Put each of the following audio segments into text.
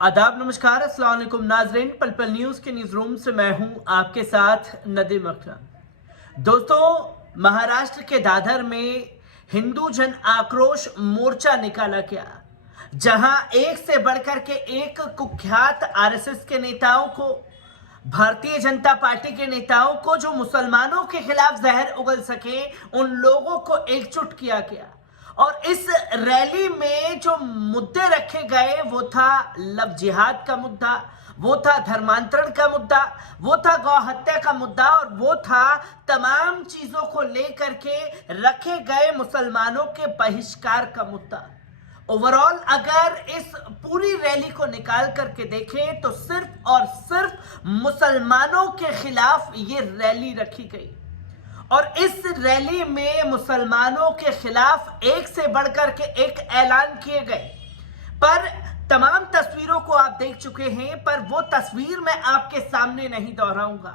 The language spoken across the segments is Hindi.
आदाब, नमस्कार, अस्सलाम वालेकुम नाजरीन। पल पल न्यूज़ के न्यूज़ रूम से मैं हूं आपके साथ नदीम अकरम। दोस्तों, महाराष्ट्र के दादर में हिंदू जन आक्रोश मोर्चा निकाला गया, जहां एक से बढ़कर के एक कुख्यात आरएसएस के नेताओं को, भारतीय जनता पार्टी के नेताओं को, जो मुसलमानों के खिलाफ जहर उगल सके, उन लोगों को एकजुट किया गया। और इस रैली में जो मुद्दे रखे गए वो था लव जिहाद का मुद्दा, वो था धर्मांतरण का मुद्दा, वो था गौ हत्या का मुद्दा, और वो था तमाम चीजों को लेकर के रखे गए मुसलमानों के बहिष्कार का मुद्दा। ओवरऑल अगर इस पूरी रैली को निकाल करके देखें तो सिर्फ और सिर्फ मुसलमानों के खिलाफ ये रैली रखी गई। और इस रैली में मुसलमानों के खिलाफ एक से बढ़कर के एक ऐलान किए गए। पर तमाम तस्वीरों को आप देख चुके हैं, पर वो तस्वीर मैं आपके सामने नहीं दोहराऊंगा।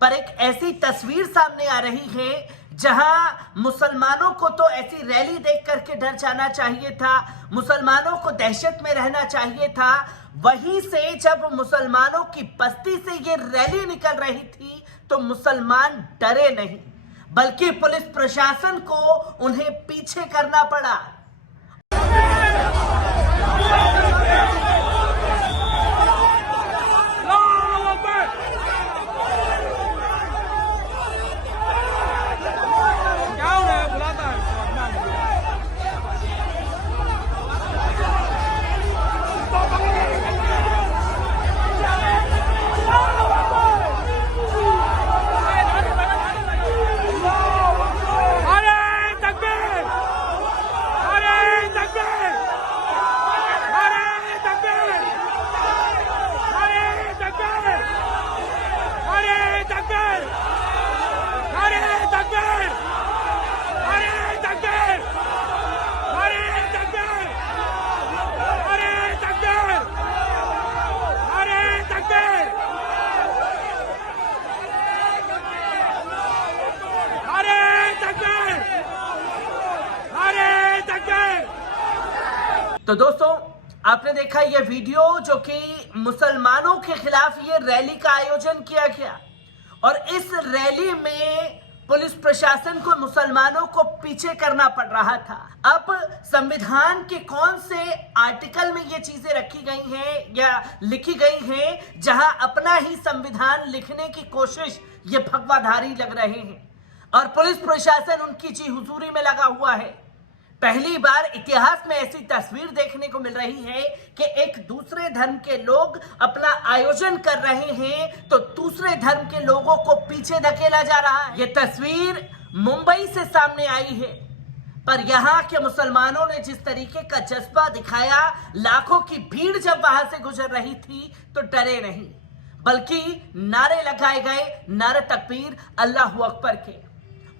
पर एक ऐसी तस्वीर सामने आ रही है जहां मुसलमानों को तो ऐसी रैली देख करके डर जाना चाहिए था, मुसलमानों को दहशत में रहना चाहिए था। वहीं से जब मुसलमानों की बस्ती से ये रैली निकल रही थी तो मुसलमान डरे नहीं, बल्कि पुलिस प्रशासन को उन्हें पीछे करना पड़ा। तो दोस्तों, आपने देखा यह वीडियो जो कि मुसलमानों के खिलाफ ये रैली का आयोजन किया गया, और इस रैली में पुलिस प्रशासन को मुसलमानों को पीछे करना पड़ रहा था। अब संविधान के कौन से आर्टिकल में ये चीजें रखी गई हैं या लिखी गई हैं जहां अपना ही संविधान लिखने की कोशिश ये भगवाधारी लग रहे हैं, और पुलिस प्रशासन उनकी जी हुजूरी में लगा हुआ है। पहली बार इतिहास में ऐसी तस्वीर देखने को मिल रही है कि एक दूसरे धर्म के लोग अपना आयोजन कर रहे हैं तो दूसरे धर्म के लोगों को पीछे धकेला जा रहा है। यह तस्वीर मुंबई से सामने आई है, पर यहाँ के मुसलमानों ने जिस तरीके का जज्बा दिखाया, लाखों की भीड़ जब वहां से गुजर रही थी तो डरे नहीं, बल्कि नारे लगाए गए, नारे तकबीर, अल्लाहू अकबर के।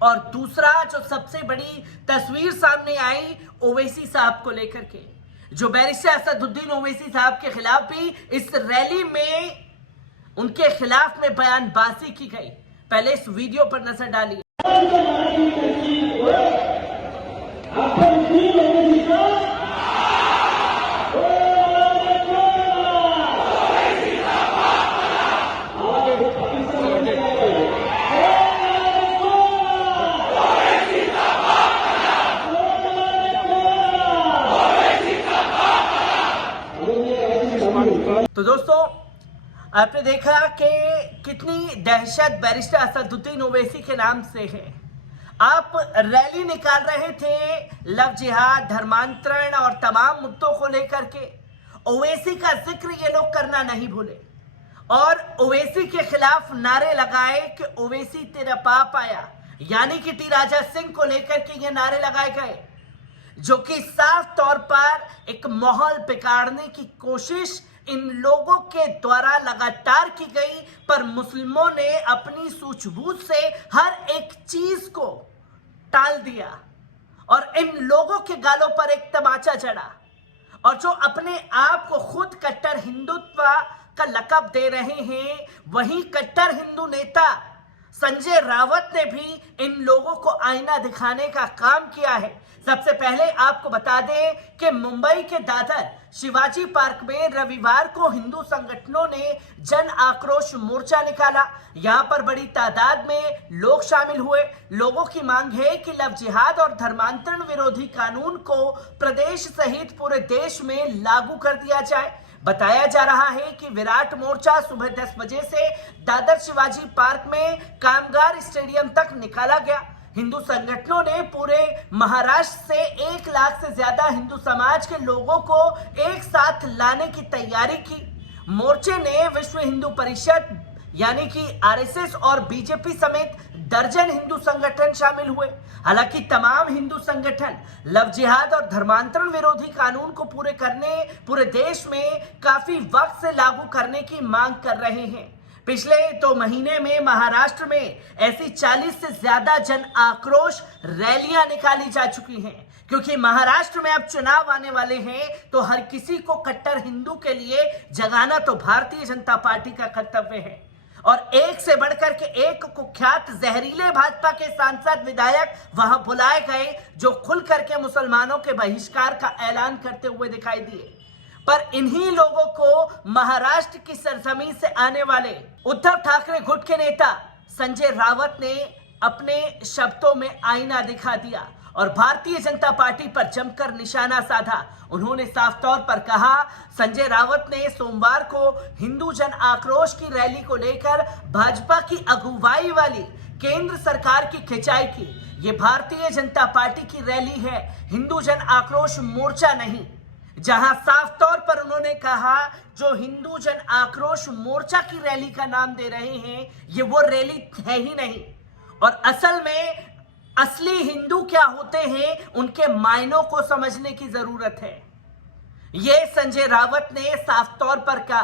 और दूसरा जो सबसे बड़ी तस्वीर सामने आई ओवैसी साहब को लेकर के, जो बैरिस्टर असदुद्दीन ओवैसी साहब के खिलाफ भी इस रैली में उनके खिलाफ में बयानबाजी की गई। पहले इस वीडियो पर नजर डालिए। तो दोस्तों, आपने देखा कि कितनी दहशत बैरिस्टर असदुद्दीन ओवैसी के नाम से है। आप रैली निकाल रहे थे लव जिहाद, धर्मांतरण और तमाम मुद्दों को लेकर के। ओवैसी का जिक्र ये लोग करना नहीं भूले और ओवैसी के खिलाफ नारे लगाए कि ओवैसी तेरा पाप आया, यानी कि टी राजा सिंह को लेकर के ये नारे लगाए गए, जो कि साफ तौर पर एक माहौल बिगाड़ने की कोशिश इन लोगों के द्वारा लगातार की गई, पर मुस्लिमों ने अपनी सूझबूझ से हर एक चीज को टाल दिया और इन लोगों के गालों पर एक तमाचा चढ़ा। और जो अपने आप को खुद कट्टर हिंदुत्व का लक़ब दे रहे हैं, वही कट्टर हिंदू नेता संजय रावत ने भी इन लोगों को आईना दिखाने का काम किया है। सबसे पहले आपको बता दें कि मुंबई के दादर शिवाजी पार्क में रविवार को हिंदू संगठनों ने जन आक्रोश मोर्चा निकाला। यहां पर बड़ी तादाद में लोग शामिल हुए। लोगों की मांग है कि लव जिहाद और धर्मांतरण विरोधी कानून को प्रदेश सहित पूरे देश में लागू कर दिया जाए। बताया जा रहा है कि विराट मोर्चा सुबह 10 बजे से दादर शिवाजी पार्क में कामगार स्टेडियम तक निकाला गया। हिंदू संगठनों ने पूरे महाराष्ट्र से 1 लाख से ज्यादा हिंदू समाज के लोगों को एक साथ लाने की तैयारी की। मोर्चे ने विश्व हिंदू परिषद यानी कि आरएसएस और बीजेपी समेत दर्जन हिंदू संगठन शामिल हुए। हालांकि तमाम हिंदू संगठन लव जिहाद और धर्मांतरण विरोधी कानून को पूरे देश में काफी वक्त से लागू करने की मांग कर रहे हैं। पिछले 2 महीने में महाराष्ट्र में ऐसी 40 से ज्यादा जन आक्रोश रैलियां निकाली जा चुकी हैं, क्योंकि महाराष्ट्र में अब चुनाव आने वाले हैं, तो हर किसी को कट्टर हिंदू के लिए जगाना तो भारतीय जनता पार्टी का कर्तव्य है। और एक से बढ़कर के एक कुख्यात जहरीले भाजपा के सांसद विधायक वहां बुलाए गए, जो खुल करके मुसलमानों के बहिष्कार का ऐलान करते हुए दिखाई दिए। पर इन्हीं लोगों को महाराष्ट्र की सरजमीन से आने वाले उद्धव ठाकरे गुट के नेता संजय रावत ने अपने शब्दों में आईना दिखा दिया और भारतीय जनता पार्टी पर जमकर निशाना साधा। उन्होंने साफ तौर पर कहा, संजय रावत ने सोमवार को हिंदू जन आक्रोश की रैली को लेकर भाजपा की अगुवाई वाली केंद्र सरकार की खिंचाई की। ये भारतीय जनता पार्टी की रैली है, हिंदू जन आक्रोश मोर्चा नहीं। जहां साफ तौर पर उन्होंने कहा, जो हिंदू जन आक्रोश मोर्चा की रैली का नाम दे रहे हैं, ये वो रैली है ही नहीं। और असल में असली हिंदू क्या होते हैं, उनके मायनों को समझने की जरूरत है। यह संजय रावत ने साफ तौर पर कहा।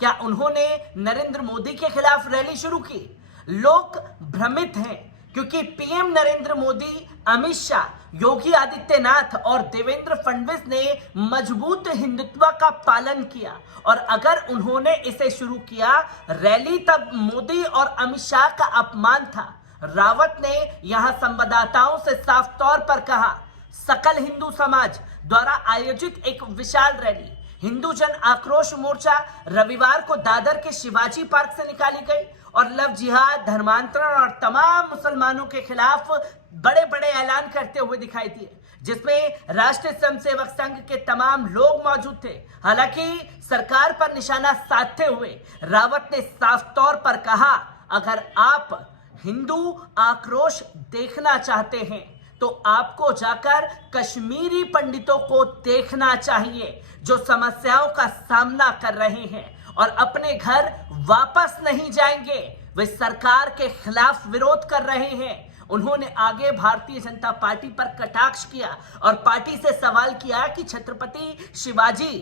क्या उन्होंने नरेंद्र मोदी के खिलाफ रैली शुरू की? लोग भ्रमित हैं, क्योंकि पीएम नरेंद्र मोदी, अमित शाह, योगी आदित्यनाथ और देवेंद्र फडणवीस ने मजबूत हिंदुत्व का पालन किया। और अगर उन्होंने इसे शुरू किया रैली, तब मोदी और अमित शाह का अपमान था। रावत ने यहां संवाददाताओं से साफ तौर पर कहा, सकल हिंदू समाज द्वारा आयोजित एक विशाल रैली हिंदू जन आक्रोश मोर्चा रविवार को दादर के शिवाजी पार्क से निकाली गई और लव जिहाद, धर्मांतरण और तमाम मुसलमानों के खिलाफ बड़े बड़े ऐलान करते हुए दिखाई दिए, जिसमें राष्ट्रीय स्वयंसेवक संघ के तमाम लोग मौजूद थे। हालांकि सरकार पर निशाना साधते हुए रावत ने साफ तौर पर कहा, अगर आप हिंदू आक्रोश देखना चाहते हैं तो आपको जाकर कश्मीरी पंडितों को देखना चाहिए, जो समस्याओं का सामना कर रहे हैं और अपने घर वापस नहीं जाएंगे। वे सरकार के खिलाफ विरोध कर रहे हैं। उन्होंने आगे भारतीय जनता पार्टी पर कटाक्ष किया और पार्टी से सवाल किया कि छत्रपति शिवाजी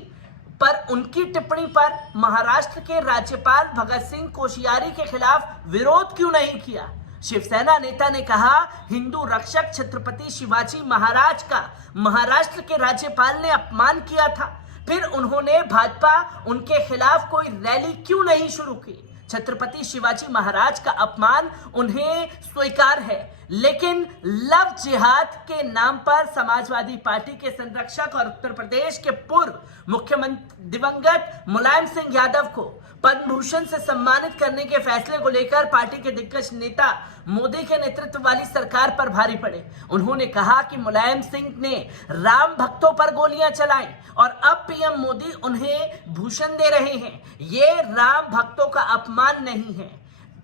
पर उनकी टिप्पणी पर महाराष्ट्र के राज्यपाल भगत सिंह कोश्यारी के खिलाफ विरोध क्यों नहीं किया। शिवसेना नेता ने कहा, हिंदू रक्षक छत्रपति शिवाजी महाराज का महाराष्ट्र के राज्यपाल ने अपमान किया था, फिर उन्होंने भाजपा उनके खिलाफ कोई रैली क्यों नहीं शुरू की। छत्रपति शिवाजी महाराज का अपमान उन्हें स्वीकार है, लेकिन लव जिहाद के नाम पर समाजवादी पार्टी के संरक्षक और उत्तर प्रदेश के पूर्व मुख्यमंत्री दिवंगत मुलायम सिंह यादव को पद्म भूषण से सम्मानित करने के फैसले को लेकर पार्टी के दिग्गज नेता मोदी के नेतृत्व वाली सरकार पर भारी पड़े। उन्होंने कहा कि मुलायम सिंह ने राम भक्तों पर गोलियां चलाई और अब पीएम मोदी उन्हें भूषण दे रहे हैं। ये राम भक्तों का अपमान नहीं है।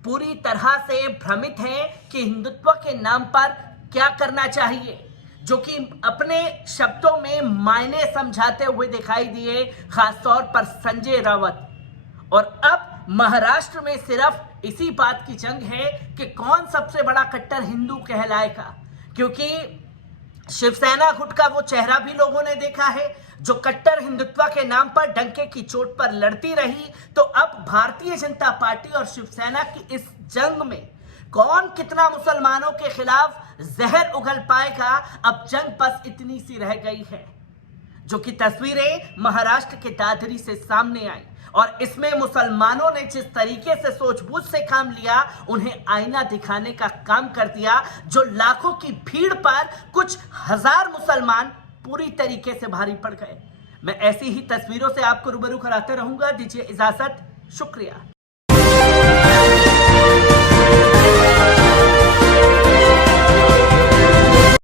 पूरी तरह से भ्रमित हैं कि हिंदुत्व के नाम पर क्या करना चाहिए, जो कि अपने शब्दों में मायने समझाते हुए दिखाई दिए, खासतौर पर संजय रावत। और अब महाराष्ट्र में सिर्फ इसी बात की जंग है कि कौन सबसे बड़ा कट्टर हिंदू कहलाएगा, क्योंकि शिवसेना गुट का वो चेहरा भी लोगों ने देखा है जो कट्टर हिंदुत्व के नाम पर डंके की चोट पर लड़ती रही। तो अब भारतीय जनता पार्टी और शिवसेना की इस जंग में कौन कितना मुसलमानों के खिलाफ जहर उगल पाएगा, अब जंग बस इतनी सी रह गई है। जो कि तस्वीरें महाराष्ट्र के दादरी से सामने आई और इसमें मुसलमानों ने जिस तरीके से सूझबूझ से काम लिया, उन्हें आईना दिखाने का काम कर दिया। जो लाखों की भीड़ पर कुछ हजार मुसलमान पूरी तरीके से भारी पड़ गए। मैं ऐसी ही तस्वीरों से आपको रूबरू कराते रहूंगा। दीजिए इजाजत, शुक्रिया।